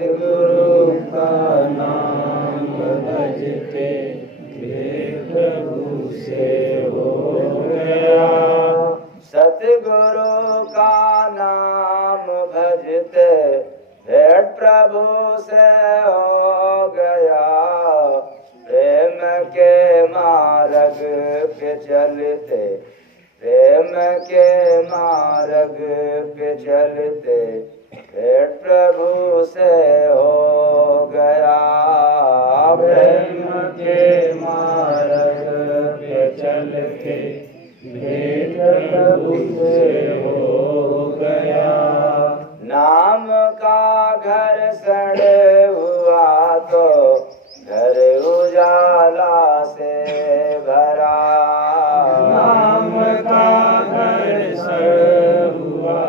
सतगुरु का नाम भजते भेद प्रभु से हो गया। सतगुरु का नाम भजते भेद प्रभु से हो गया। प्रेम के मार्ग पे चलते, प्रेम के मार्ग पे चलते भेद प्रभु से हो गया। प्रेम के मार्ग पे चलते भेद प्रभु से हो गया। नाम का घर सड़े हुआ तो घर उजाला से भरा। नाम का घर सड़ा हुआ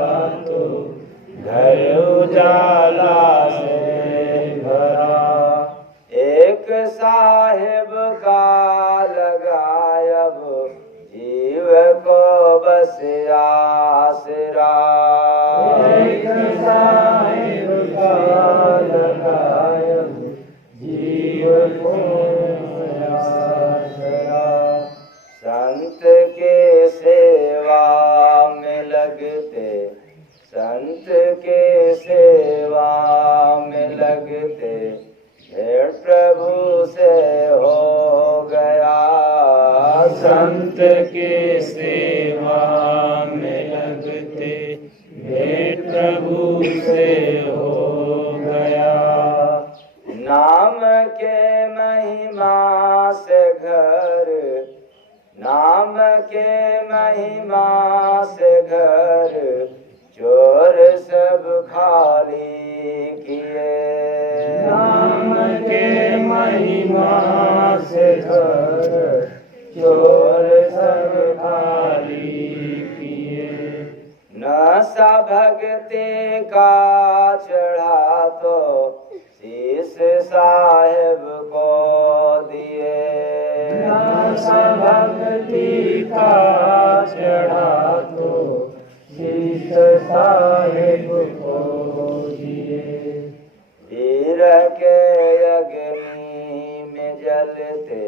तो घर उजाला से भरा। एक साहिब का लगायब जीव को बस आसरा। एक साहिब का लगायब जीव को आसरा। संत के सेवा में लगते, संत के सेवा में लगते भेद प्रभु से हो गया। संत के सेवा में लगते भेद प्रभु से हो गया। नाम के महिमा से घर, नाम के महिमा से घर चोर सब खाली किए। नाम के महिमा से घर चोर सब खाली किए। नशा भक्ति का चढ़ा तो शीश साहेब को दिए। नशा भक्ति का चढ़ा तो शीश साहेब को दिए। वीर के अग्नि में जलते,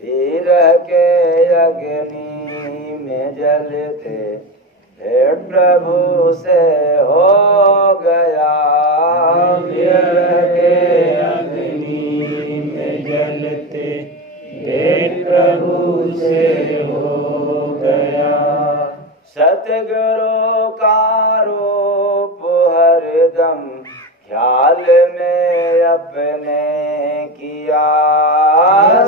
वीर के अग्नि में जलते भेद प्रभु से हो गया। वीर के अग्नि में जलते भेद प्रभु से हो गया। सतगुरु का रूप हरदम ख्याल में अपने किया।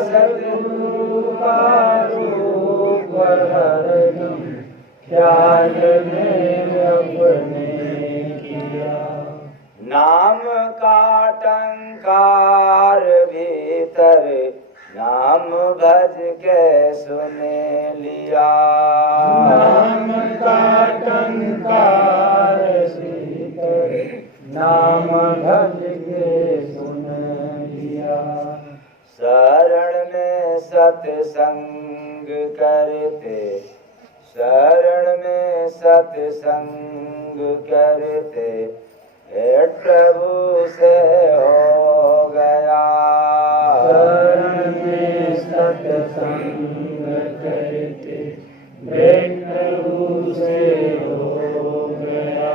सतगुरु का रूप हरदम ख्याल में अपने किया। नाम का टंकार भीतर नाम भज के सुन लिया। नाम का टंकार भीतर नाम भज के सुन लिया। शरण में सत्संग करते, शरण में सत्संग करते भेद प्रभु से हो गया। शरण में सत्संग करते भेद प्रभु से हो गया।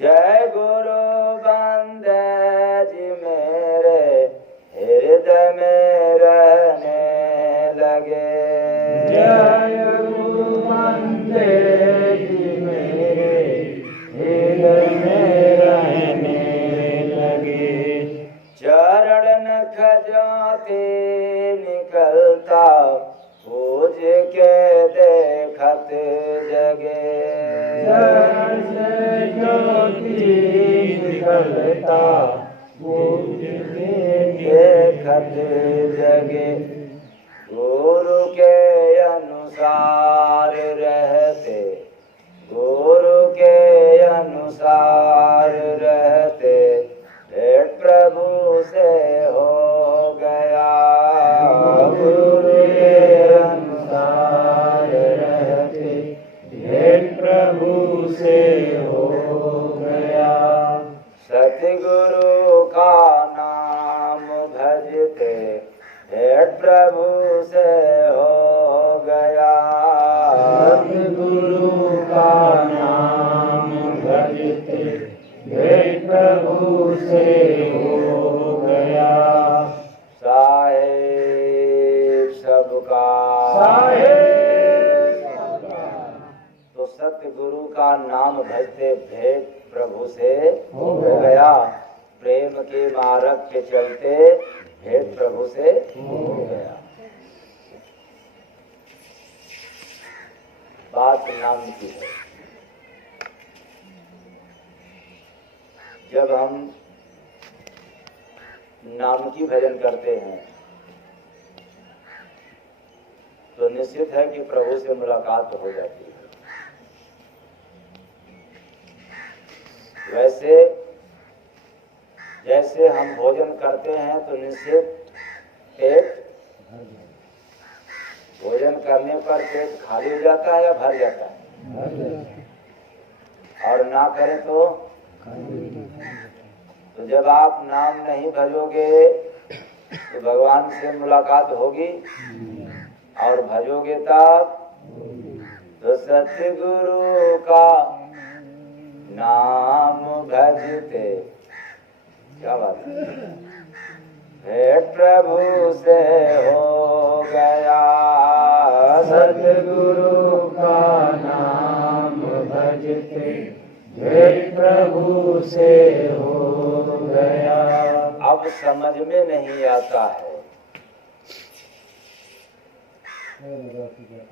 जय गुरु बंदे जी मेरे हृदय में रहने लगे। जय गुरु बंदे जी मेरे हृदय में रहने लगे। चरण खजाते निकलता पूज के देखत जगे। चरण से ज्योति निकलता पूज के देखत जगे। गुरु के अनुसार रहते, गुरु के अनुसार रहते भेद प्रभु से हो गया। गुरु के अनुसार रहते भेद प्रभु से हो गया। सतगुरु से हो गया। साहेब सबका, साहेब सबका। तो सतगुरु का नाम भजते भेंट प्रभु से हो गया। प्रेम के मार्ग पे चलते भेंट प्रभु से हो गया। बात नाम की है। जब हम नाम की भजन करते हैं तो निश्चित है कि प्रभु से मुलाकात हो जाती है। वैसे जैसे हम भोजन करते हैं तो निश्चित पेट, भोजन करने पर पेट खाली हो जाता है या भर जाता है? और ना करें तो जब आप नाम नहीं भजोगे तो भगवान से मुलाकात होगी, और भजोगे तब तो सतगुरु का नाम भजते, क्या बात है, भेंट प्रभु से हो गया। सतगुरु का नाम भजते भेंट प्रभु से हो गया। अब समझ में नहीं आता है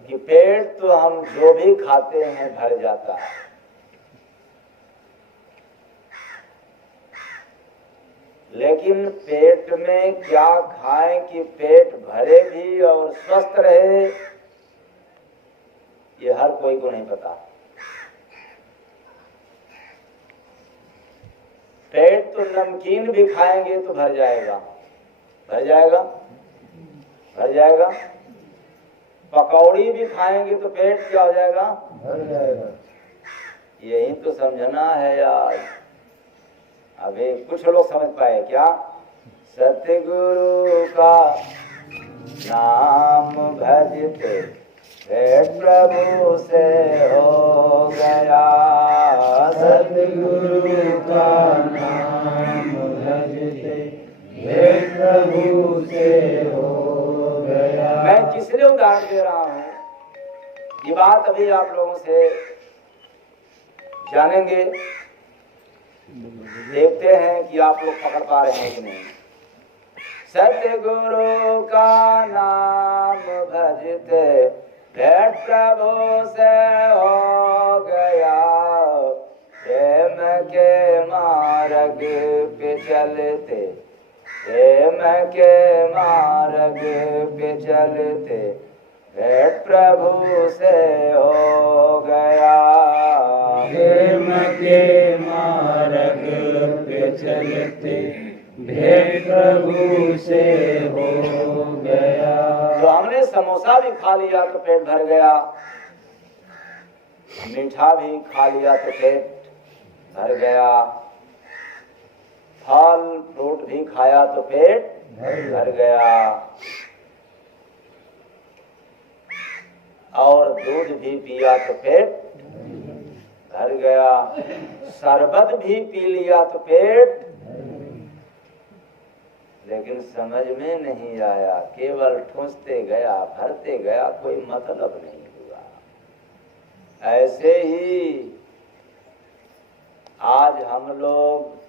कि पेट तो हम जो भी खाते हैं भर जाता है, लेकिन पेट में क्या खाएं कि पेट भरे भी और स्वस्थ रहे, ये हर कोई को नहीं पता। पेट तो नमकीन भी खाएंगे तो भर जाएगा, भर जाएगा, भर जाएगा। पकौड़ी भी खाएंगे तो पेट क्या हो जाएगा, भर जाएगा। यही तो समझना है यार। अभी कुछ लोग समझ पाए क्या? सतगुरु का नाम भजते भेंट प्रभु से हो गया। सतगुरु का नाम भजते भेंट प्रभु से हो गया। मैं किसलिए उदाहरण दे रहा हूँ, ये बात अभी आप लोगों से जानेंगे, देखते हैं कि आप लोग पकड़ पा रहे हैं कि नहीं। सतगुरु का नाम भजते भेंट प्रभु से हो गया। प्रेम के मार्ग पे चलते, प्रेम के मार्ग पे चलते भेंट प्रभु से हो गया। प्रेम के मार्ग पे चलते भेंट प्रभु से हो गया। तो हमने समोसा भी खा लिया तो पेट भर गया, मीठा भी खा लिया तो पेट भर गया, फल फ्रूट भी खाया तो पेट भर गया, और दूध भी पिया तो पेट भर गया, शरबत भी पी लिया तो पेट, लेकिन समझ में नहीं आया, केवल ठूंसते गया, भरते गया, कोई मतलब नहीं हुआ। ऐसे ही आज हम लोग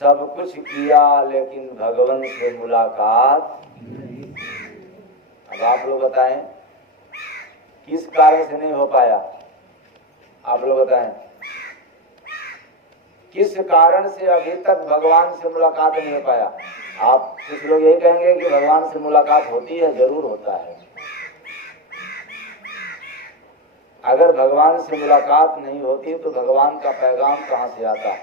सब कुछ किया लेकिन भगवान से मुलाकात। अब आप लोग बताएं किस कारण से नहीं हो पाया? आप लोग बताएं किस कारण से अभी तक भगवान से मुलाकात नहीं हो पाया? आप कुछ लोग यही कहेंगे कि भगवान से मुलाकात होती है, जरूर होता है। अगर भगवान से मुलाकात नहीं होती तो भगवान का पैगाम कहाँ से आता?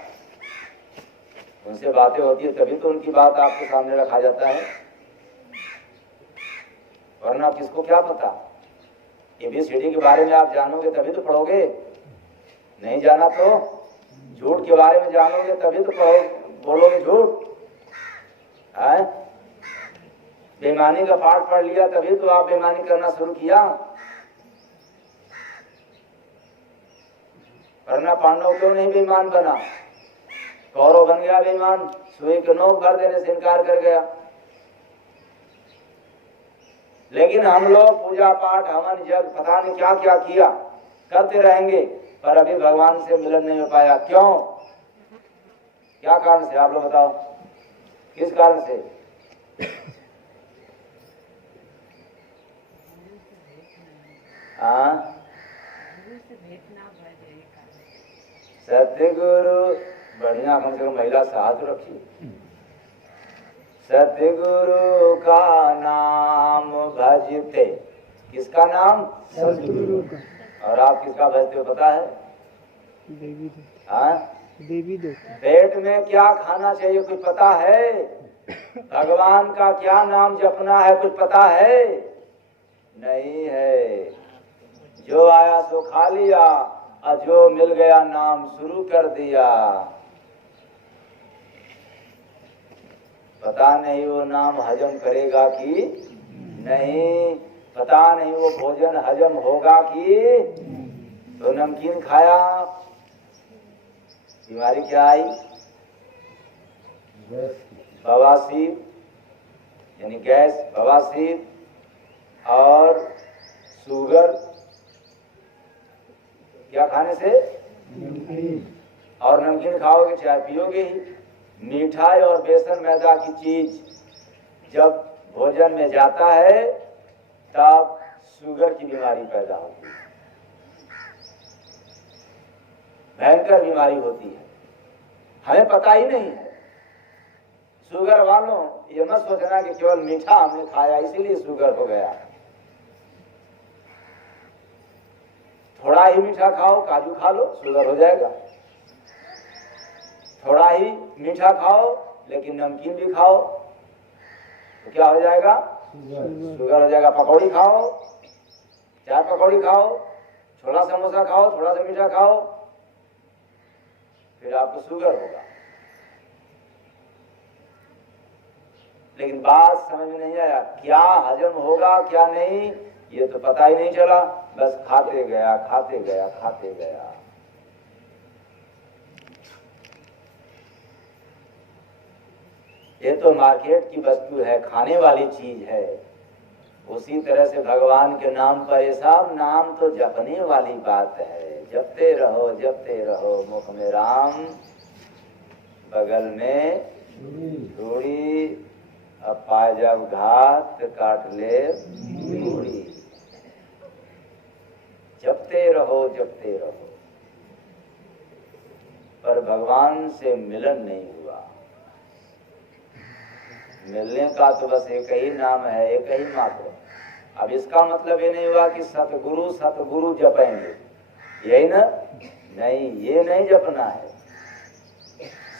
उनसे बातें होती है तभी तो उनकी बात आपके सामने रखा जाता है, वरना किसको क्या पता? ABCD के बारे में आप जानोगे तभी तो पढ़ोगे, नहीं जाना तो झूठ के बारे में जानोगे तभी तो बोलोगे झूठ है। बेईमानी का पाठ पढ़ लिया तभी तो आप बेईमानी करना शुरू किया, वरना पांडव क्यों नहीं बेईमान बना? कौरव बन गया बेईमान, सुई के नोक भर देने से इनकार कर गया। लेकिन हम लोग पूजा पाठ हवन जग पता नहीं क्या क्या किया करते रहेंगे, पर अभी भगवान से मिलन नहीं हो पाया। क्यों? क्या कारण से? आप लोग बताओ, किस कारण से? हाँ, सतगुरु बढ़िया, कम से कम महिला साथ रखी। सतगुरु का नाम भजते, किसका नाम? सतगुरु का। और आप किसका भजते हो पता है? देवी देवता। हाँ, देवी देवता। पेट में क्या खाना चाहिए कुछ पता है? भगवान का क्या नाम जपना है कुछ पता है? नहीं है। जो आया सो खा लिया और जो मिल गया नाम शुरू कर दिया। पता नहीं वो नाम हजम करेगा कि नहीं, पता नहीं वो भोजन हजम होगा कि। तो नमकीन खाया, बीमारी क्या आई? बवासीर यानी गैस, बवासीर और शुगर। क्या खाने से? और नमकीन खाओगे, चाय पियोगे ही। मिठाई और बेसन मैदा की चीज जब भोजन में जाता है तब शुगर की बीमारी पैदा होती है, भयंकर बीमारी होती है। हमें पता ही नहीं है। शुगर वालों ये मत सोचना कि केवल मीठा हमने खाया इसीलिए शुगर हो गया। थोड़ा ही मीठा खाओ, काजू खा लो, शुगर हो जाएगा। थोड़ा ही मीठा खाओ लेकिन नमकीन भी खाओ तो क्या हो जाएगा? शुगर हो जाएगा। पकौड़ी खाओ, चाय पकौड़ी खाओ, छोला समोसा खाओ, थोड़ा सा मीठा खाओ, फिर आपको शुगर होगा। लेकिन बात समझ में नहीं आया, क्या हजम होगा क्या नहीं ये तो पता ही नहीं चला। बस खाते गया, खाते गया, खाते गया। ये तो मार्केट की वस्तु है, खाने वाली चीज है। उसी तरह से भगवान के नाम पर ये सब नाम तो जपने वाली बात है। जपते रहो, जपते रहो। मुख में राम, बगल में धूड़ी, अब पाए जब घात काट ले धूड़ी। जपते रहो, जपते रहो। पर भगवान से मिलन नहीं हुआ। मिलने का तो बस एक ही नाम है, एक ही मात्र। अब इसका मतलब ये नहीं हुआ कि सतगुरु सतगुरु जपेंगे, यही ना? नहीं, ये नहीं जपना है।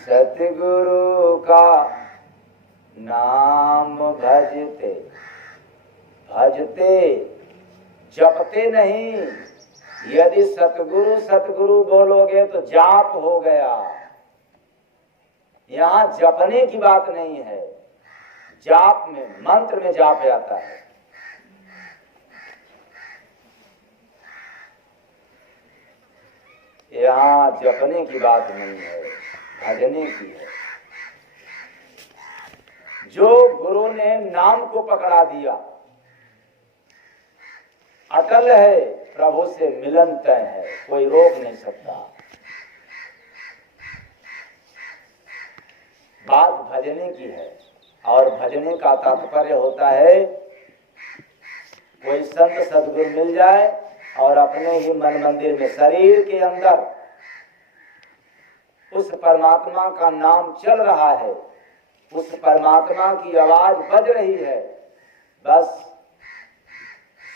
सतगुरु का नाम भजते, भजते जपते नहीं। यदि सतगुरु सतगुरु बोलोगे तो जाप हो गया। यहाँ जपने की बात नहीं है, जाप में, मंत्र में जाप आता है। यहाँ जपने की बात नहीं है, भजने की है। जो गुरु ने नाम को पकड़ा दिया, अटल है, प्रभु से मिलन तय है, कोई रोक नहीं सकता। बात भजने की है, और भजने का तात्पर्य होता है कोई संत सद्गुरु मिल जाए और अपने ही मन मंदिर में, शरीर के अंदर उस परमात्मा का नाम चल रहा है, उस परमात्मा की आवाज बज रही है, बस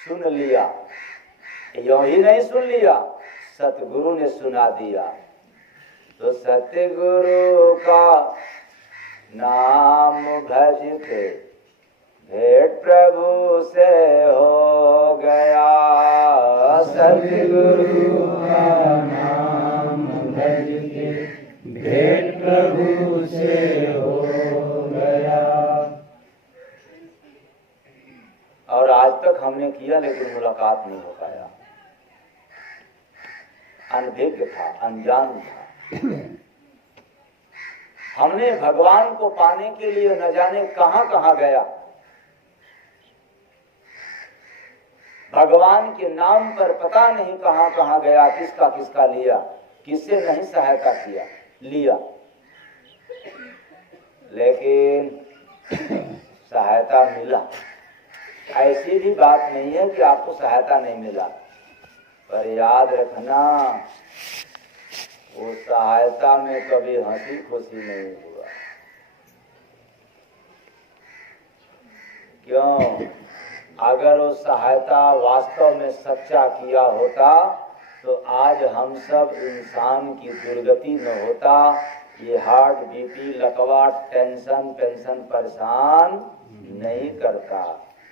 सुन लिया। यूं ही नहीं सुन लिया, सतगुरु ने सुना दिया। तो सतगुरु का नाम भजते भेंट प्रभु से हो गया। सतगुरु का नाम भजते भेंट प्रभु से हो गया। और आज तक हमने किया लेकिन मुलाकात नहीं हो पाया। अनभिज्ञ था, अनजान था। हमने भगवान को पाने के लिए न जाने कहां कहां गया, भगवान के नाम पर पता नहीं कहां कहां गया, किसका किसका लिया, किससे नहीं सहायता किया लिया, लेकिन सहायता मिला। ऐसी भी बात नहीं है कि आपको सहायता नहीं मिला, पर याद रखना वो सहायता में कभी हंसी खुशी नहीं हुआ। क्यों? अगर वो सहायता वास्तव में सच्चा किया होता तो आज हम सब इंसान की दुर्गति न होता, ये हार्ट बीपी लकवा टेंशन पेंशन परेशान नहीं करता,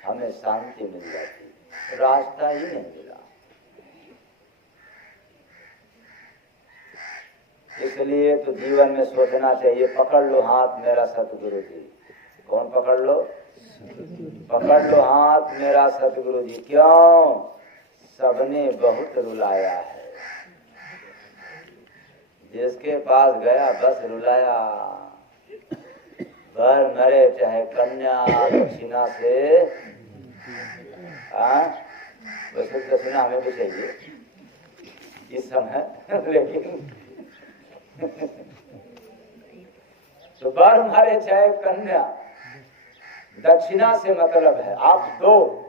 हमें शांति मिल जाती, रास्ता ही नहीं मिला। इसलिए तो जीवन में सोचना चाहिए, पकड़ लो हाथ मेरा सतगुरु जी। कौन पकड़ लो? पकड़ लो हाथ मेरा सतगुरु जी। क्यों? सबने बहुत रुलाया है, जिसके पास गया बस रुलाया, वर मरे चाहे कन्या दक्षिणा से। वैसे दक्षिणा हमें भी चाहिए इस समय, लेकिन तो वर मारे चाहे कन्या, दक्षिणा से मतलब है आप दो,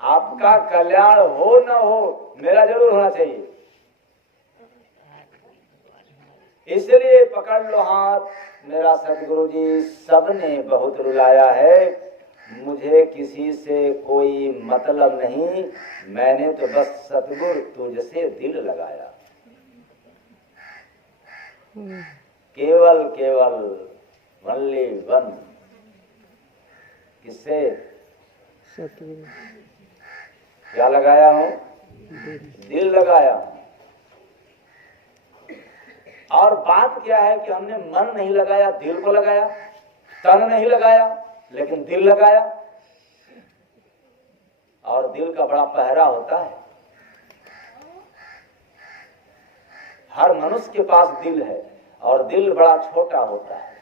आपका कल्याण हो न हो मेरा जरूर होना चाहिए। इसलिए पकड़ लो हाथ मेरा सतगुरु जी, सबने बहुत रुलाया है, मुझे किसी से कोई मतलब नहीं, मैंने तो बस सतगुरु तुझसे दिल लगाया। केवल केवल वनली वन, किससे? सतगुरु। क्या लगाया हूं? दिल लगाया। और बात क्या है कि हमने मन नहीं लगाया, दिल को लगाया, तन नहीं लगाया लेकिन दिल लगाया। और दिल का बड़ा पहरा होता है, हर मनुष्य के पास दिल है और दिल बड़ा छोटा होता है,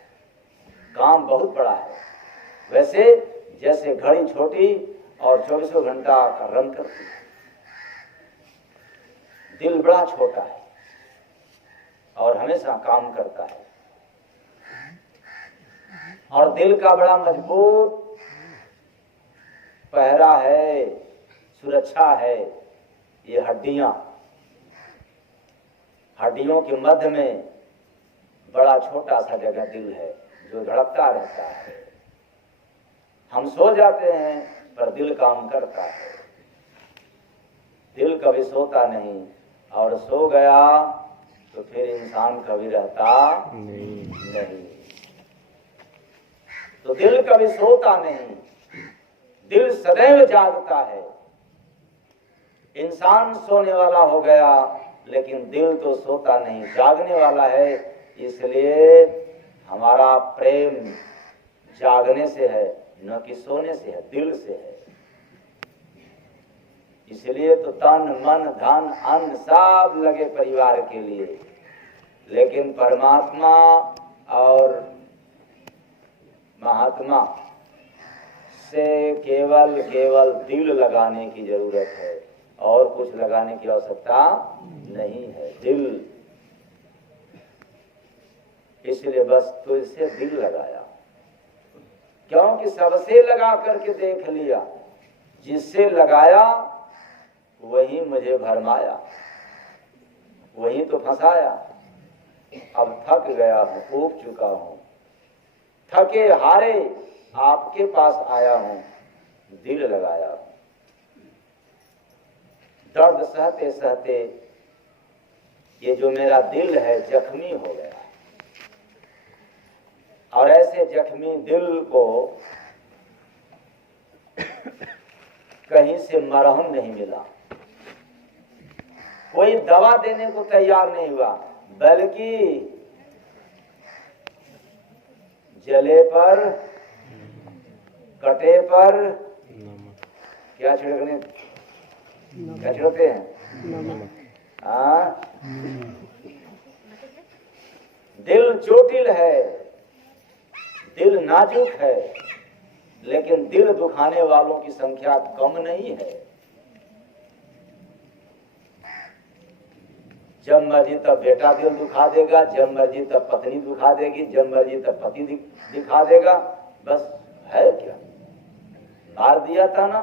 काम बहुत बड़ा है। वैसे जैसे घड़ी छोटी और 24 घंटा का रन करती है, दिल बड़ा छोटा है और हमेशा काम करता है। और दिल का बड़ा मजबूत पहरा है, सुरक्षा है, ये हड्डियां, हड्डियों के मध्य में बड़ा छोटा सा जगह दिल है जो धड़कता रहता है। हम सो जाते हैं पर दिल काम करता है, दिल कभी सोता नहीं, और सो गया तो फिर इंसान कभी रहता नहीं। तो दिल कभी सोता नहीं, दिल सदैव जागता है। इंसान सोने वाला हो गया लेकिन दिल तो सोता नहीं, जागने वाला है। इसलिए हमारा प्रेम जागने से है, न कि सोने से है, दिल से है। इसलिए तो तन मन धन अन्न सब लगे परिवार के लिए, लेकिन परमात्मा और महात्मा से केवल केवल दिल लगाने की जरूरत है, और कुछ लगाने की आवश्यकता नहीं है, दिल। इसलिए बस तुझसे दिल लगाया, क्योंकि सबसे लगा करके देख लिया, जिससे लगाया वही मुझे भरमाया, वही तो फंसाया। अब थक गया हूं, ऊब चुका हूं, थके हारे आपके पास आया हूं, दिल लगाया। दर्द सहते सहते ये जो मेरा दिल है जख्मी हो गया, और ऐसे जख्मी दिल को कहीं से मरहम नहीं मिला, कोई दवा देने को तैयार नहीं हुआ, बल्कि जले पर कटे पर क्या छिड़कने, क्या छिड़कते हैं? दिल चोटिल है, दिल नाजुक है, लेकिन दिल दुखाने वालों की संख्या कम नहीं है। जब मर्जी तब बेटा दिल दुखा देगा, जब मर्जी तब पत्नी दुखा देगी, जब मर्जी तब पति दिखा देगा। बस है क्या, मार दिया था ना,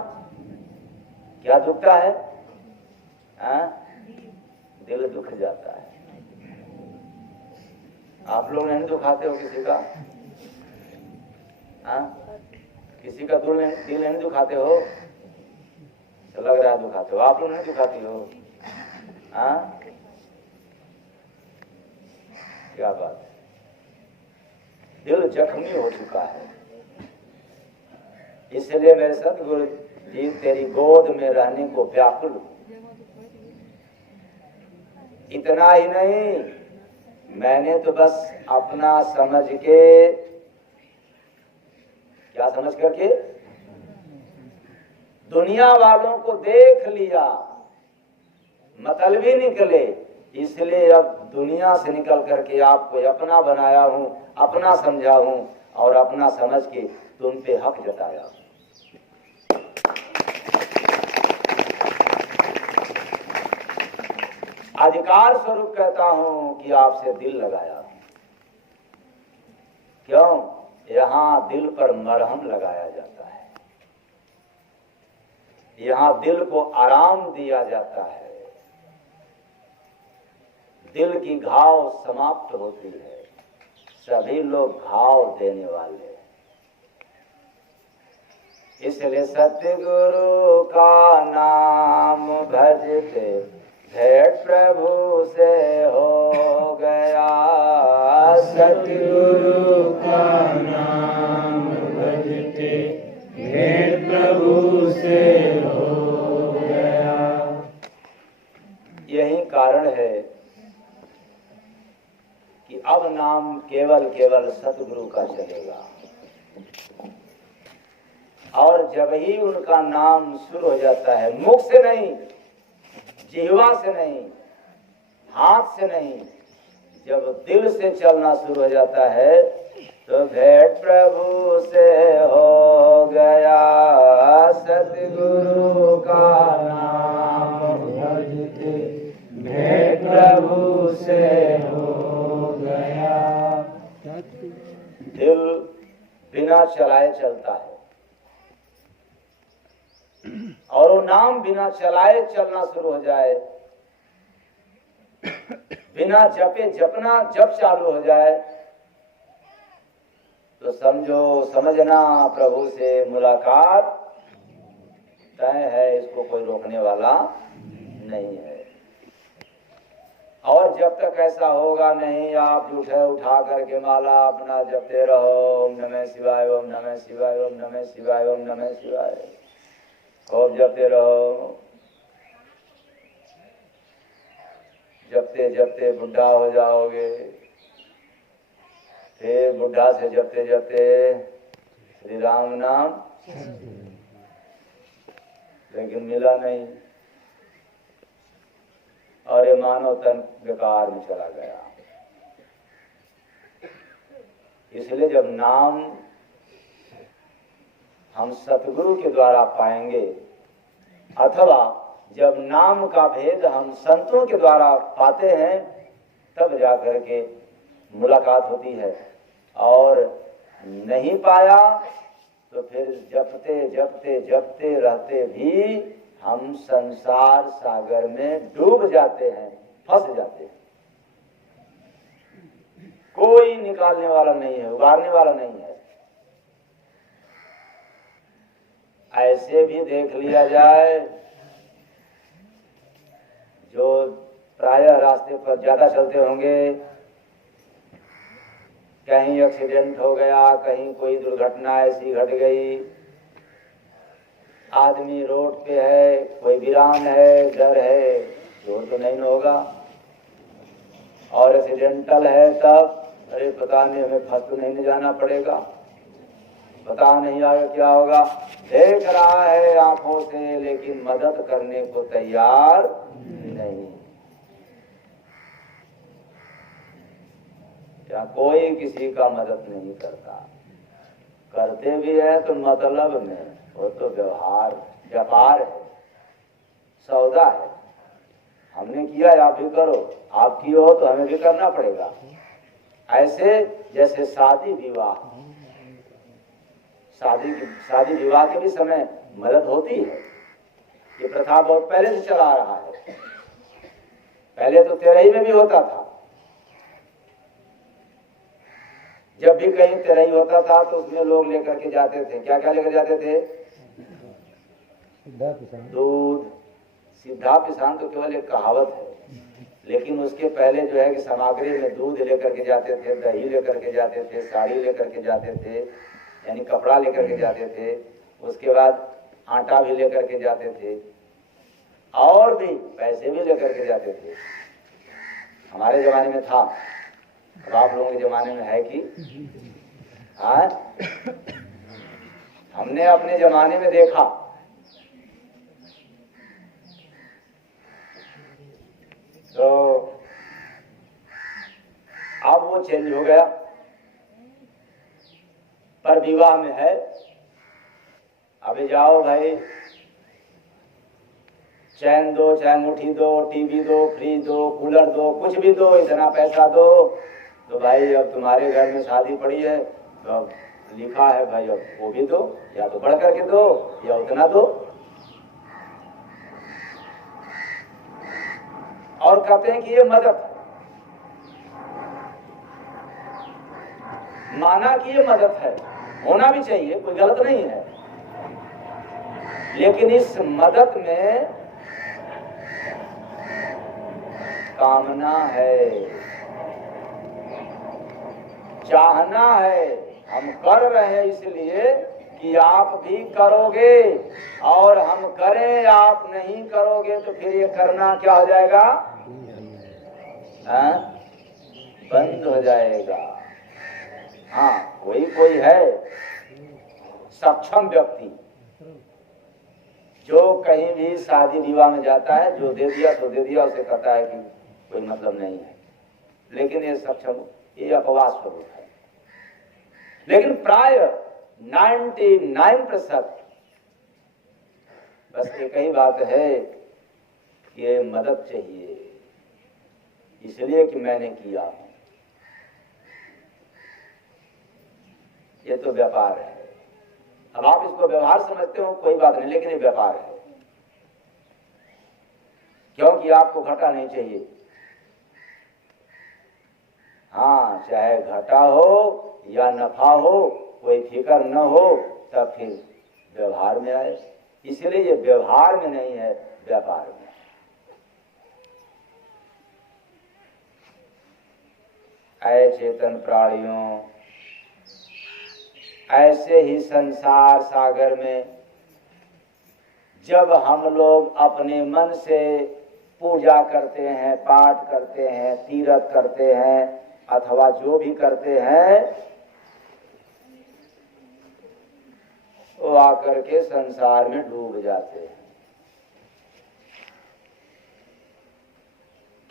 क्या दुखता है? दिल दुख जाता है। आप लोग नहीं दुखाते हो किसी का? किसी का दिल नहीं दुखाते हो? तो लग रहा है दुखाते हो। आप लोग नहीं दुखाती हो? क्या बात है, दिल जख्मी हो चुका है। इसलिए मेरे सतगुरु जी तेरी गोद में रहने को व्याकुल हूं। इतना ही नहीं, मैंने तो बस अपना समझ के, क्या समझ करके, दुनिया वालों को देख लिया, मतलबी निकले, इसलिए अब दुनिया से निकल करके आपको अपना बनाया हूं, अपना समझा हूं और अपना समझ के तुम पे हक जताया। अधिकार स्वरूप कहता हूं कि आपसे दिल लगाया। क्यों? यहां दिल पर मरहम लगाया जाता है, यहां दिल को आराम दिया जाता है, दिल की घाव समाप्त होती है। सभी लोग घाव देने वाले। इसलिए सतगुरु का नाम भजते भेंट प्रभु से हो गया। सतगुरु का नाम भजते भेंट प्रभु से हो गया। यही कारण है कि अब नाम केवल सतगुरु का चलेगा। और जब ही उनका नाम शुरू हो जाता है, मुख से नहीं, जिह्वा से नहीं, हाथ से नहीं, जब दिल से चलना शुरू हो जाता है तो भेंट प्रभु से हो गया। सतगुरु का नाम भजते भेंट प्रभु से हो गया। दिल बिना चलाए चलता है और वो नाम बिना चलाए चलना शुरू हो जाए, बिना जपे जपना जब चालू हो जाए तो समझना प्रभु से मुलाकात तय है। इसको कोई रोकने वाला नहीं है। और जब तक ऐसा होगा नहीं, आप उठा करके माला अपना जपते रहो, ओम नमः शिवाय, ओम नमः शिवाय, ओम नमः शिवाय, ओम नमः शिवाय, खूब जपते रहो। जपते जपते बुढ़ा हो जाओगे, फिर बुढ़ा से जपते जपते श्री राम नाम, लेकिन मिला नहीं और ये मानव तन बेकार में चला गया। इसलिए जब नाम हम सतगुरु के द्वारा पाएंगे अथवा जब नाम का भेद हम संतों के द्वारा पाते हैं, तब जाकर के मुलाकात होती है। और नहीं पाया तो फिर जपते जपते जपते रहते भी हम संसार सागर में डूब जाते हैं, फंस जाते हैं। कोई निकालने वाला नहीं है, उबारने वाला नहीं है। ऐसे भी देख लिया जाए जो प्रायः रास्ते पर ज्यादा चलते होंगे, कहीं एक्सीडेंट हो गया, कहीं कोई दुर्घटना ऐसी घट गई, आदमी रोड पे है, कोई वीरान है, डर है, जोर तो नहीं होगा, और एक्सीडेंटल है तब अरे पता नहीं हमें फंस तो नहीं जाना पड़ेगा, पता नहीं आगे क्या होगा। देख रहा है आंखों से लेकिन मदद करने को तैयार नहीं। या कोई किसी का मदद नहीं करता, करते भी है तो मतलब में, वो तो व्यवहार व्यापार है, सौदा है। हमने किया आप भी करो, आप किए हो तो हमें भी करना पड़ेगा। ऐसे जैसे शादी विवाह, शादी विवाह के भी समय मदद होती है। ये प्रथा बहुत पहले से चला आ रहा है। पहले तो तेरही में भी होता था। जब भी कहीं तेरही होता था तो उसमें लोग लेकर के जाते थे, क्या क्या लेकर जाते थे? दूध। सीधा पिसान तो केवल एक कहावत है, लेकिन उसके पहले जो है कि सामग्री में दूध लेकर के जाते थे, दही लेकर के जाते थे, साड़ी लेकर के जाते थे, यानी कपड़ा लेकर के जाते थे। उसके बाद आटा भी लेकर के जाते थे और भी पैसे भी लेकर के जाते थे। हमारे जमाने में था, अब आप लोगों के जमाने में है कि? आज हमने अपने जमाने में देखा, तो अब वो चेंज हो गया। पर विवाह में है, अभी जाओ भाई, चैन दो, चाहे मुट्ठी दो, टीवी दो, फ्रिज दो, कूलर दो, कुछ भी दो, इतना पैसा दो, तो भाई अब तुम्हारे घर में शादी पड़ी है तो अब लिखा है भाई, अब वो भी दो, या तो बढ़ करके दो या उतना दो। और कहते हैं कि ये मदद है, माना कि ये मदद है, होना भी चाहिए, कोई गलत नहीं है। लेकिन इस मदद में कामना है, चाहना है। हम कर रहे हैं इसलिए कि आप भी करोगे, और हम करें आप नहीं करोगे तो फिर ये करना क्या हो जाएगा? बंद हो जाएगा। हाँ, कोई है सक्षम व्यक्ति जो कहीं भी शादी विवाह में जाता है, जो दे दिया तो दे दिया, उसे कहता है कि कोई मतलब नहीं है। लेकिन ये सक्षम, ये अपवाद स्वरूप है। लेकिन प्राय 99% बस एक ही बात है कि ये मदद चाहिए, इसलिए कि मैंने किया। ये तो व्यापार है। अब आप इसको व्यवहार समझते हो, कोई बात नहीं, लेकिन ये व्यापार है, क्योंकि आपको घाटा नहीं चाहिए। हाँ, चाहे घाटा हो या नफा हो, कोई फिक्र न हो, तब फिर व्यवहार में आए। इसलिए ये व्यवहार में नहीं है, व्यापार में। ऐ चेतन प्राणियों, ऐसे ही संसार सागर में जब हम लोग अपने मन से पूजा करते हैं, पाठ करते हैं, तीर्थ करते हैं, अथवा जो भी करते हैं, वो आकर के संसार में डूब जाते हैं।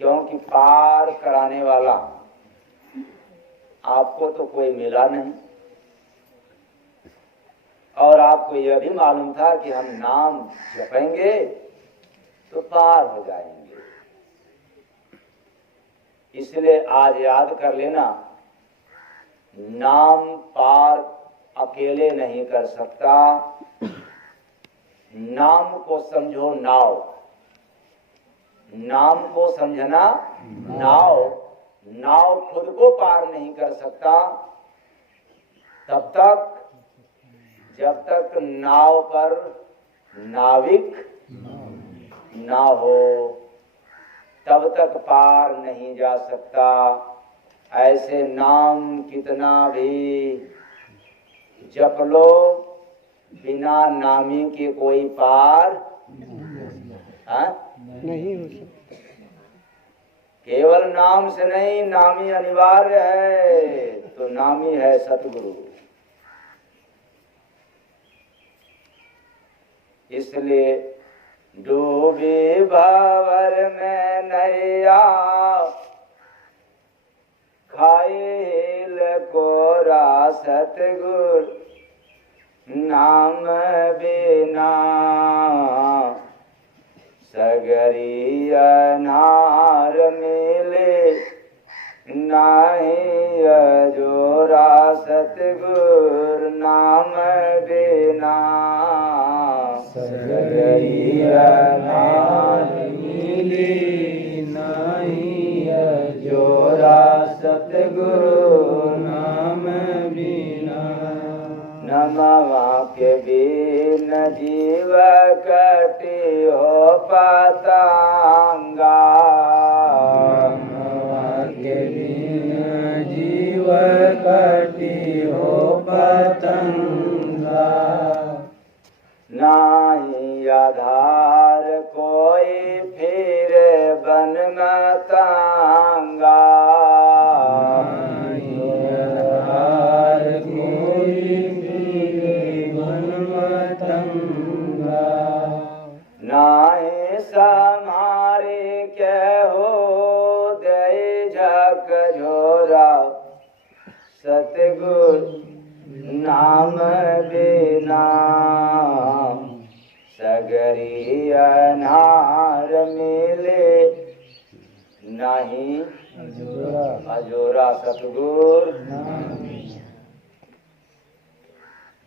क्योंकि पार कराने वाला आपको तो कोई मिला नहीं, और आपको यह भी मालूम था कि हम नाम जपेंगे तो पार हो जाएंगे। इसलिए आज याद कर लेना, नाम पार अकेले नहीं कर सकता। नाम को समझो नाव, नाम को समझना नाव। नाव खुद को पार नहीं कर सकता तब तक जब तक नाव पर नाविक ना हो, तब तक पार नहीं जा सकता। ऐसे नाम कितना भी जप लो, बिना नामी के कोई पार नहीं हो सकता। केवल नाम से नहीं, नामी अनिवार्य है। तो नामी है सतगुरु। इसलिए डूबी भंवर में नैया, खाइल कोरा सतगुर नाम बिना सगरी अनार मिले नाही अजोरा सतगुर नाम बिना सगरी अनार मिले नाही अजोरा सतगुरु नाम बिना नमवा के बिन जीव कटी हो पतंगा नमवा के बिन जीव कटी हो पतंगा नाही आधार कोई फिर बन मतंगा आधार कोई फिर बन मतंगा नाही समारे के हो दे झक झोरा सतगुर नाम बिना सगरी अनार मिले नहीं अजोरा सतगुर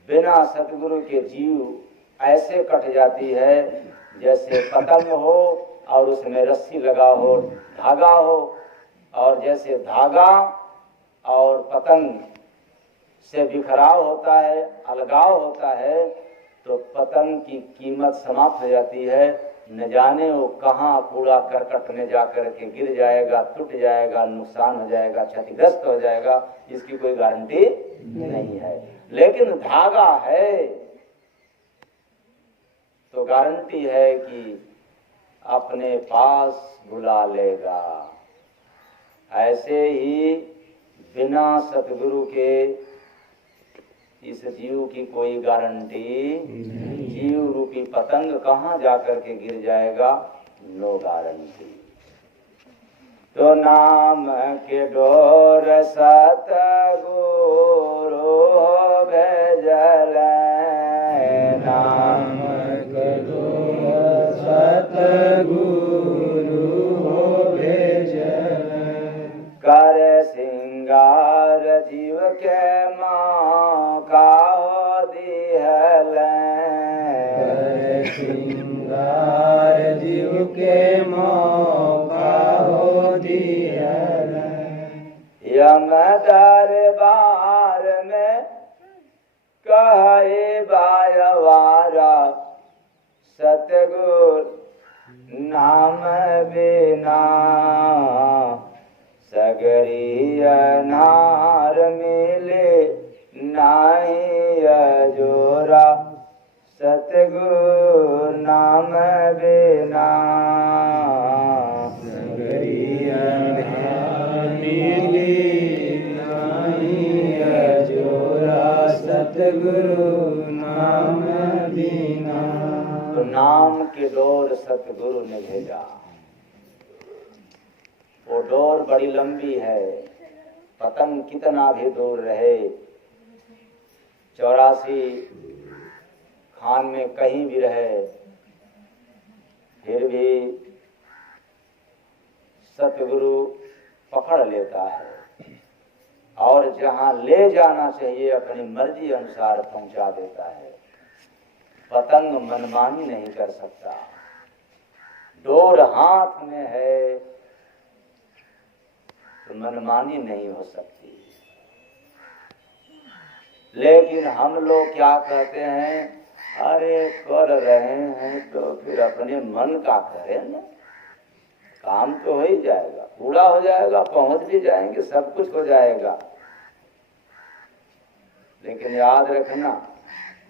बिना सतगुरु के जीव ऐसे कट जाती है जैसे पतंग हो और उसमें रस्सी लगा हो, धागा हो, और जैसे धागा और पतंग से बिखराव होता है, अलगाव होता है, तो पतंग की कीमत समाप्त हो जाती है। न जाने वो कहाँ कूड़ा करकट में जाकर के गिर जाएगा, टूट जाएगा, नुकसान हो जाएगा, क्षतिग्रस्त हो जाएगा, इसकी कोई गारंटी नहीं है। लेकिन धागा है तो गारंटी है कि अपने पास बुला लेगा। ऐसे ही बिना सतगुरु के इस जीव की कोई गारंटी, जीव रूपी पतंग कहाँ जाकर के गिर जाएगा, नो गारंटी। तो नाम के डोर सतगुरु भेजल, नाम के डोर सतगुरु भेजल, कर सिंगार जीव के मौका दिहल, कर सिंगार जीव के मौका दिहल। यम दरबार में कहे बायवारा सतगुर नाम बिना सगरी अनार मिले नाही अजोरा सतगुर नाम बिना सगरी अनार मिले नाही अजोरा सतगुरु नाम बिना। तो नाम के डोर सतगुरु ने भेजा। वो डोर बड़ी लंबी है, पतंग कितना भी दूर रहे, 84 खान में कहीं भी रहे, फिर भी सतगुरु पकड़ लेता है और जहां ले जाना चाहिए अपनी मर्जी अनुसार पहुंचा देता है। पतंग मनमानी नहीं कर सकता। डोर हाथ में है तो मनमानी नहीं हो सकती। लेकिन हम लोग क्या कहते हैं, अरे कर रहे हैं तो फिर अपने मन का करें ना, काम तो हो ही जाएगा, पूरा हो जाएगा, पहुंच भी जाएंगे, सब कुछ हो जाएगा। लेकिन याद रखना,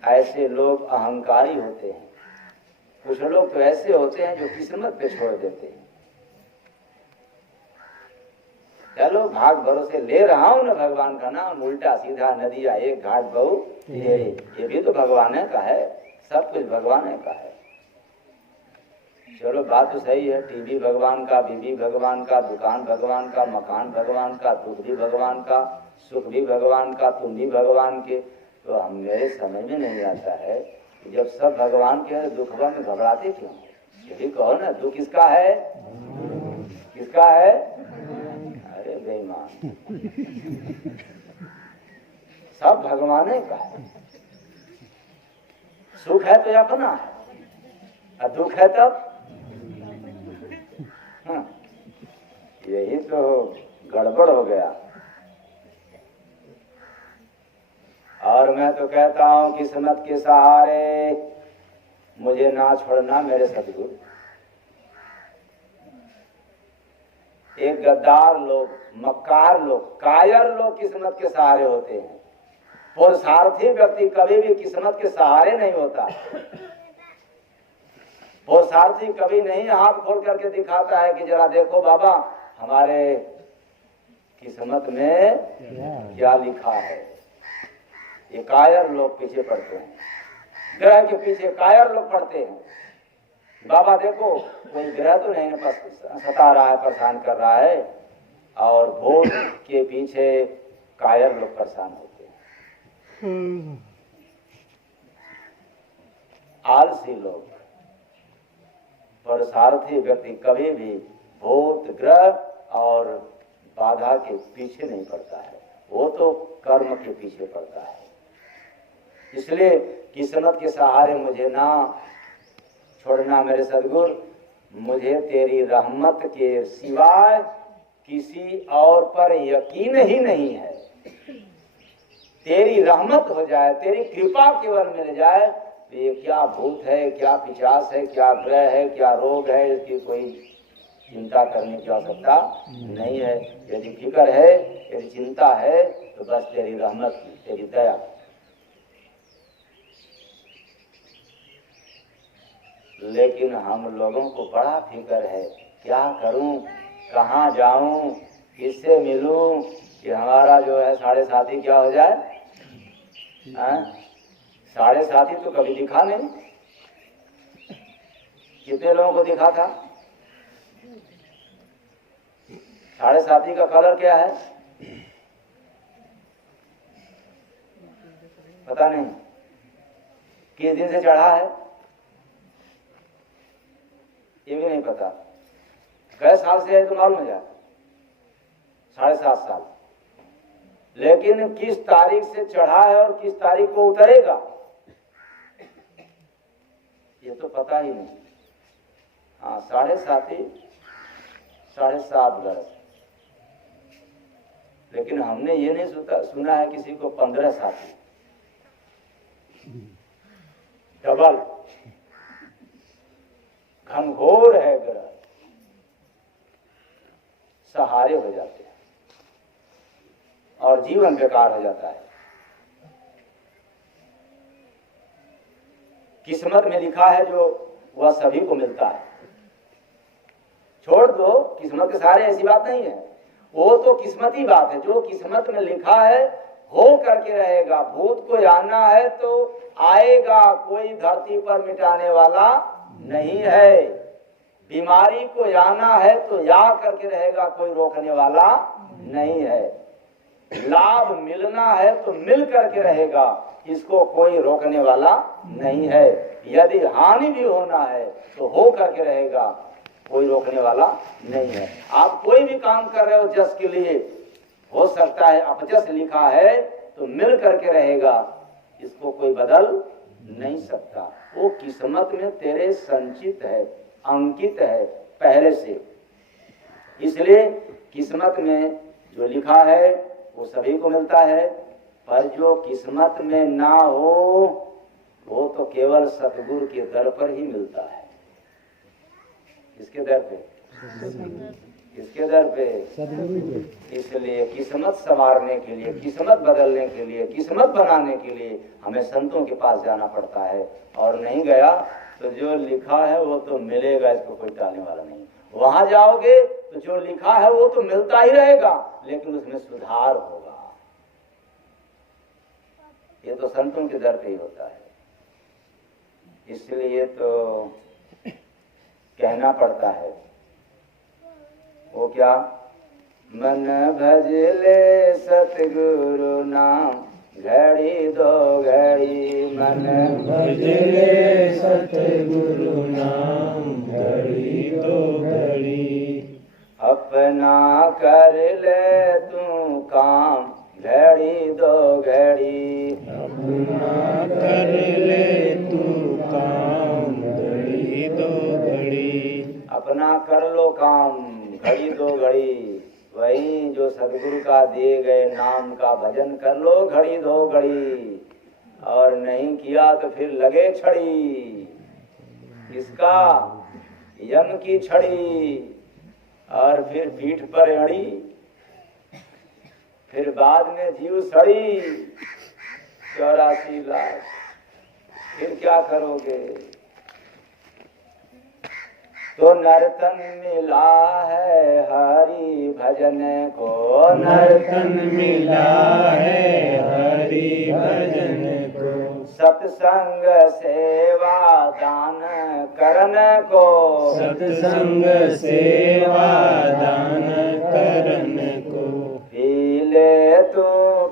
ऐसे लोग अहंकारी होते हैं। कुछ लोग तो ऐसे होते हैं जो किस्मत पे छोड़ देते हैं। चलो भाग भरोसे ले रहा हूं ना भगवान का नाम, उल्टा सीधा नदिया एक घाट बहु, ये भी तो भगवान का है, सब कुछ भगवान का है। चलो बात तो सही है, टीवी भगवान का, बीवी भगवान का, दुकान भगवान का, मकान भगवान का, दुख भी भगवान का, सुख भी भगवान का, तुम भी भगवान के। तो हम मेरे समझ में नहीं आता है कि जब सब भगवान के दुख में घबराते क्यों? यही कहो ना, दुख किसका है? किसका है? अरे बेईमान, सब भगवान का है। सुख है तो अपना है, और दुख है तब यही तो गड़बड़ हो गया। और मैं तो कहता हूं किस्मत के सहारे मुझे ना छोड़ना मेरे सदगुरु। एक गद्दार लोग, मक्कार लोग, कायर लोग किस्मत के सहारे होते हैं। पुरुषार्थी व्यक्ति कभी भी किस्मत के सहारे नहीं होता। पुरुषार्थी कभी नहीं हाथ खोल करके दिखाता है कि जरा देखो बाबा हमारे किस्मत में क्या लिखा है। ये कायर लोग पीछे पड़ते हैं, ग्रह के पीछे कायर लोग पड़ते हैं। बाबा देखो कोई ग्रह तो नहीं सता रहा है, परेशान कर रहा है, और भूत के पीछे कायर लोग परेशान होते हैं। आलसी लोग, पुरुषार्थी व्यक्ति कभी भी भूत, ग्रह और बाधा के पीछे नहीं पड़ता है, वो तो कर्म के पीछे पड़ता है। इसलिए किस्मत के सहारे मुझे ना छोड़ना मेरे सदगुरु। मुझे तेरी रहमत के सिवाय किसी और पर यकीन ही नहीं है। तेरी रहमत हो जाए, तेरी कृपा केवल मिल जाए, तो ये क्या भूत है, क्या पिशाच है, क्या ग्रह है, क्या रोग है, इसकी कोई चिंता करने की आवश्यकता नहीं है। यदि फिक्र है, यदि चिंता है, तो बस तेरी रहमत की, तेरी दया। लेकिन हम लोगों को बड़ा फिक्र है, क्या करूं, कहाँ जाऊं, किससे मिलूं, कि हमारा जो है 7.5 क्या हो जाए। 7.5 तो कभी दिखा नहीं। कितने लोगों को दिखा था? 7.5 का कलर क्या है पता नहीं, किस दिन से चढ़ा है ये भी नहीं पता। कै साल से है तो मालूम हो जाए, 7.5 साल। लेकिन किस तारीख से चढ़ा है और किस तारीख को उतरेगा ये तो पता ही नहीं। हाँ, 7.5 वर्ष। लेकिन हमने ये नहीं सुना है किसी को 15 साथी, डबल घनघोर है ग्रह, सहारे हो जाते हैं और जीवन बेकार हो जाता है। किस्मत में लिखा है जो वह सभी को मिलता है। छोड़ दो, किस्मत के सहारे ऐसी बात नहीं है, वो तो किस्मती बात है। जो किस्मत में लिखा है हो करके रहेगा। भूत को जानना है तो आएगा, कोई धरती पर मिटाने वाला नहीं है। बीमारी को जाना है तो या करके रहेगा, कोई रोकने वाला नहीं है। लाभ मिलना है तो मिल करके रहेगा, इसको कोई रोकने वाला नहीं है। यदि हानि भी होना है तो हो करके रहेगा, कोई रोकने वाला नहीं है। आप कोई भी काम कर रहे हो जस के लिए, हो सकता है अपजस लिखा है तो मिल करके रहेगा, इसको कोई बदल नहीं सकता। वो किस्मत में तेरे संचित है, अंकित है पहले से। इसलिए किस्मत में जो लिखा है वो सभी को मिलता है, पर जो किस्मत में ना हो वो तो केवल सतगुरु के दर पर ही मिलता है। किसके दर पे? किसके दर पे? इसलिए किस्मत संवारने के लिए, किस्मत बदलने के लिए, किस्मत बनाने के लिए हमें संतों के पास जाना पड़ता है। और नहीं गया तो जो लिखा है वो तो मिलेगा, इसको कोई टालने वाला नहीं। वहां जाओगे तो जो लिखा है वो तो मिलता ही रहेगा, लेकिन उसमें सुधार होगा। ये तो संतों के दर पे ही होता है। इसलिए तो कहना पड़ता है। वो क्या? मन भज ले सतगुरु नाम घड़ी दो घड़ी, मन भज ले सतगुरु नाम घड़ी दो घड़ी। अपना कर ले तू काम घड़ी दो घड़ी, अपना कर ले तू काम घड़ी दो घड़ी। अपना कर लो काम घड़ी दो घड़ी, वही जो सदगुरु का दिए गए नाम का भजन कर लो घड़ी दो घड़ी, और नहीं किया तो फिर लगे छड़ी। इसका यम की छड़ी, और फिर पीठ पर अड़ी, फिर बाद में जीव सड़ी 84 लाख। फिर क्या करोगे? तो नर्तन मिला है हरि भजन को, नर्तन मिला है हरि भजन को। सत्संग सेवा दान करन को, सत्संग सेवा दान करन को। पी ले तू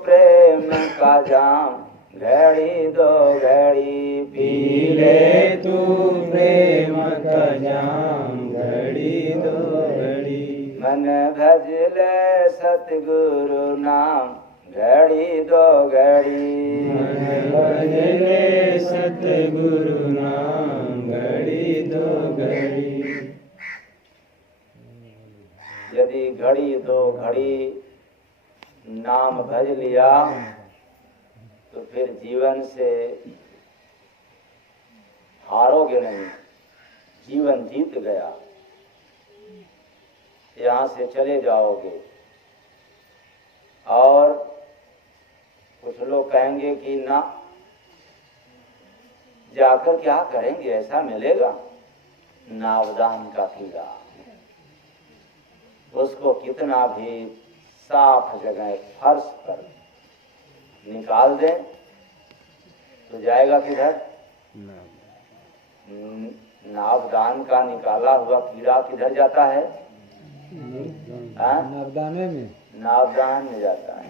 प्रेम का जाम घड़ी दो घड़ी, पी ले तू प्रेम का जाम घड़ी दो घड़ी। मन भज ले सतगुरु नाम घड़ी दो घड़ी, मन भज ले सतगुरु नाम घड़ी दो घड़ी। यदि घड़ी दो घड़ी नाम भज लिया तो फिर जीवन से हारोगे नहीं, जीवन जीत गया। यहाँ से चले जाओगे। और कुछ लोग कहेंगे कि ना जाकर क्या करेंगे, ऐसा मिलेगा। नावदान का कीड़ा, उसको कितना भी साफ जगह फर्श पर निकाल दें तो जाएगा किधर? नावदान का निकाला हुआ कीड़ा किधर जाता है? नावदाने में, नावदान में जाता है।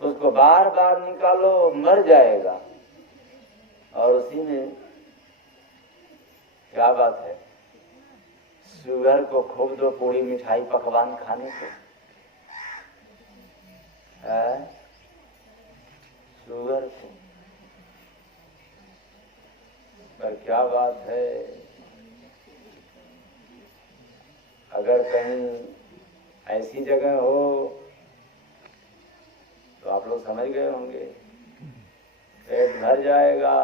उसको बार बार निकालो, मर जाएगा। और उसी में क्या बात है, शुगर को खूब दो पूरी मिठाई पकवान खाने को, शुगर को। पर क्या बात है, अगर कहीं ऐसी जगह हो तो आप लोग समझ गए होंगे, पेट भर जाएगा।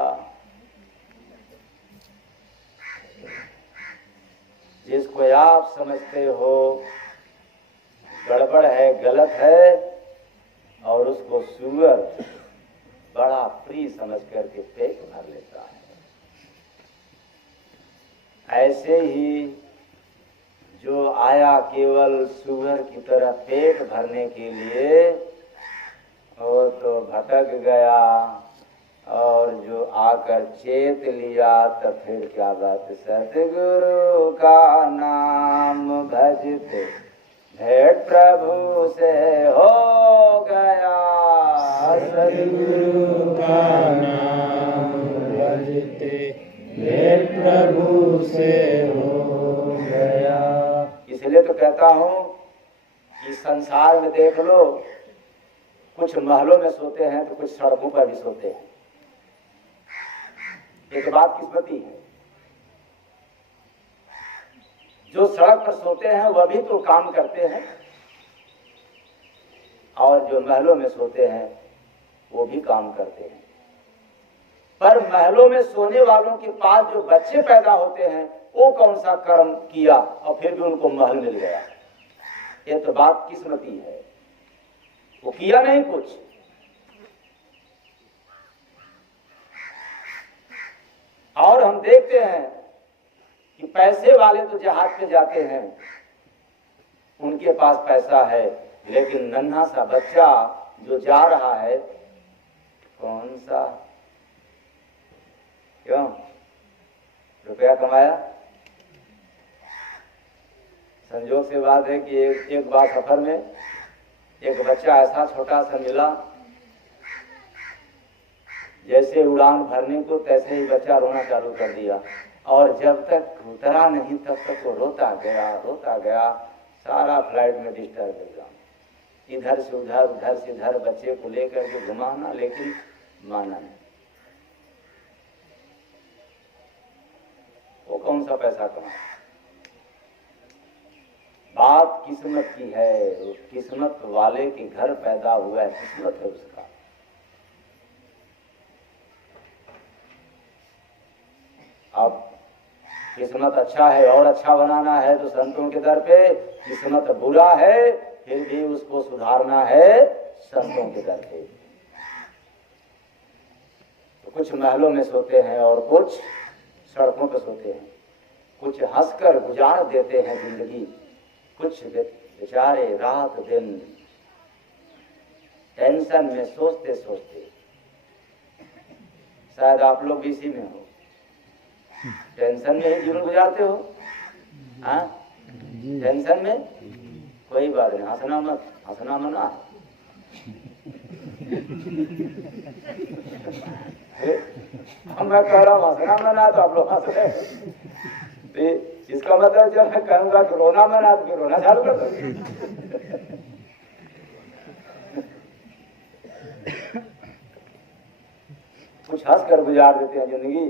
जिसको आप समझते हो गड़बड़ है, गलत है, और उसको शुगर बड़ा प्रिय समझ करके पेट भर लेता है। ऐसे ही जो आया केवल शुगर की तरह पेट भरने के लिए, वो तो भटक गया। और जो आकर चेत लिया तो फिर क्या बात, सतगुरु का नाम भजते भेंट प्रभु से हो गया। सतगुरु का नाम भजते भेंट प्रभु से हो गया। इसलिए तो कहता हूँ कि संसार में देख लो, कुछ महलों में सोते हैं तो कुछ सड़कों पर भी सोते हैं। एक बात किस्मती है, जो सड़क पर सोते हैं वह भी तो काम करते हैं, और जो महलों में सोते हैं वो भी काम करते हैं। पर महलों में सोने वालों के पास जो बच्चे पैदा होते हैं वो कौन सा कर्म किया और फिर भी उनको महल मिल गया। ये तो बात किस्मती है, वो किया नहीं कुछ। और हम देखते हैं कि पैसे वाले तो जहाज पे जाते हैं, उनके पास पैसा है, लेकिन नन्हा सा बच्चा जो जा रहा है, कौन सा, क्यों क्या कमाया? संजोग से बात है कि एक बार सफर में एक बच्चा ऐसा छोटा सा मिला, जैसे उड़ान भरने को तैसे ही बच्चा रोना चालू कर दिया, और जब तक उतरा नहीं तब तक वो रोता गया। सारा फ्लाइट में डिस्टर्ब हो गया, इधर से उधर बच्चे को लेकर के घुमाना, लेकिन माना नहीं। वो कौन सा पैसा कमाया? बात किस्मत की है, किस्मत वाले के घर पैदा हुआ है, किस्मत है उसका। अब किस्मत अच्छा है और अच्छा बनाना है तो संतों के दर पे, किस्मत बुरा है फिर भी उसको सुधारना है संतों के दर पे। तो कुछ महलों में सोते हैं और कुछ सड़कों पर सोते हैं, कुछ हंसकर गुजार देते हैं जिंदगी, कुछ बेचारे रात दिन टेंशन में सोचते सोचते। शायद आप लोग भी इसी में हो, टेंशन में ही जीवन गुजारते हो। हाँ, टेंशन में कोई बात नहीं, हंसना मत, हंसना मना। मैं कह रहा हूँ हंसना मना तो आप लोग हंस रहे। इसका मतलब जब मैं कहूँगा कि रोना मना तो फिर रोना चालू कर दो। कुछ हंस कर गुजार देते हैं जिंदगी,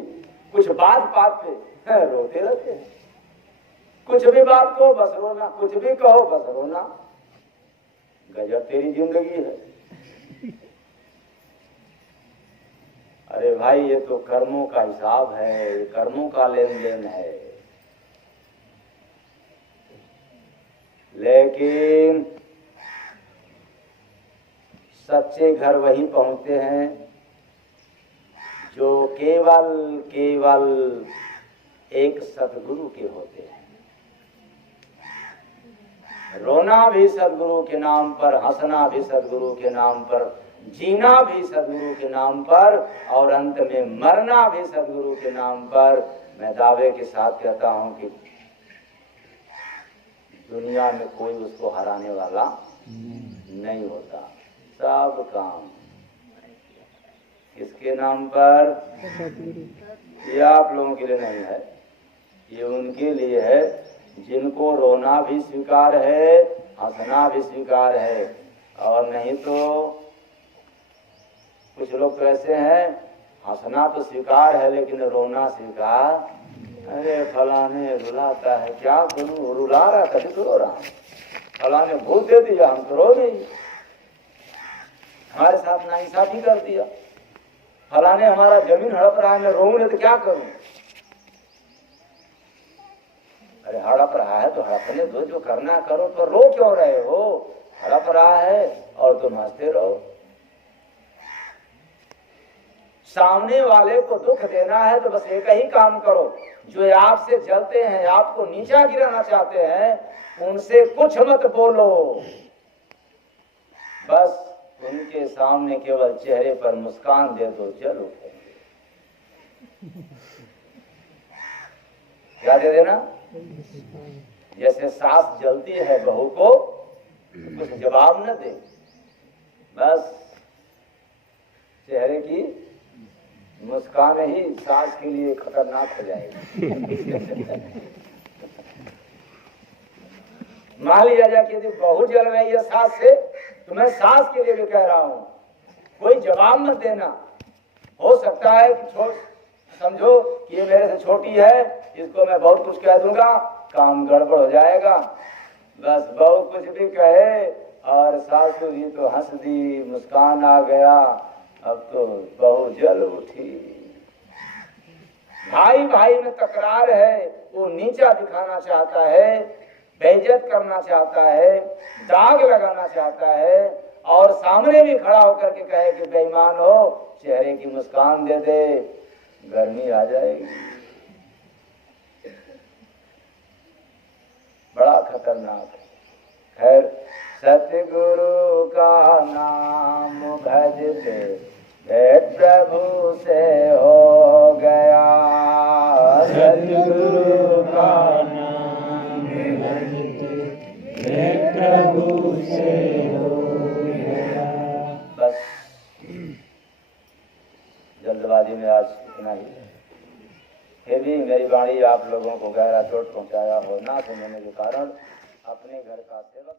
कुछ बात पे रोते रहते हैं। कुछ भी बात को बस रोना, कुछ भी कहो बस रोना। गजब तेरी जिंदगी है। अरे भाई ये तो कर्मों का हिसाब है, ये कर्मों का लेन देन है। लेकिन सच्चे घर वही पहुंचते हैं जो केवल एक सतगुरु के होते हैं। रोना भी सदगुरु के नाम पर, हंसना भी सदगुरु के नाम पर, जीना भी सदगुरु के नाम पर, और अंत में मरना भी सदगुरु के नाम पर। मैं दावे के साथ कहता हूं कि दुनिया में कोई उसको हराने वाला नहीं होता। सब काम किसके नाम पर? ये आप लोगों के लिए नहीं है, ये उनके लिए है जिनको रोना भी स्वीकार है, हंसना भी स्वीकार है। और नहीं तो कुछ लोग तो ऐसे हैं, हंसना तो स्वीकार है लेकिन रोना स्वीकार। अरे फलाने रुलाता है, क्या करूं, रुला रहा कभी तो रो रहा, फलाने भूत दे दिया हम तो रो गई, हमारे साथ नाइंसाफी कर दिया, फलाने हमारा जमीन हड़प रहा है, मैं रोऊंगे तो क्या करूं। अरे हड़प रहा है तो हड़पने दो, जो करना करो, तो रो क्यों रहे हो? हड़प रहा है और तुम हंसते रहो। सामने वाले को दुख देना है तो बस एक ही काम करो, जो आपसे जलते हैं, आपको नीचा गिराना चाहते हैं, उनसे कुछ मत बोलो, बस उनके सामने केवल चेहरे पर मुस्कान दे दो, जल उठेंगे। क्या दे देना? जैसे सास जलती है बहू को, कुछ जवाब न दे, बस चेहरे की मुस्कान ही सास के लिए खतरनाक हो जाएगी। मान लिया जाए कि बहू जल रही है सास से, तो मैं सास के लिए भी कह रहा हूं, कोई जवाब मत देना। हो सकता है कि समझो कि ये मेरे से छोटी है, इसको मैं बहुत कुछ कह दूंगा, काम गड़बड़ हो जाएगा। बस बहू कुछ भी कहे और सासू जी तो हंस दी, मुस्कान आ गया, अब तो बहू जल उठी। भाई भाई में तकरार है, वो नीचा दिखाना चाहता है, बेइज्जत करना चाहता है, दाग लगाना चाहता है, और सामने भी खड़ा होकर के कहे कि बेईमान हो, चेहरे की मुस्कान दे दे, गर्मी आ जाएगी। बड़ा खतरनाक है। खैर, सतगुरु का नाम भजते भेंट प्रभु से हो गया, सतगुरु सतगुरु का नाम भजते हे प्रभु से हो गया। बस जल्दबाजी में आज इतना ही। फिर भी मेरी वाणी आप लोगों को गहरा चोट पहुंचाया हो ना सुनने के कारण अपने घर का सेवक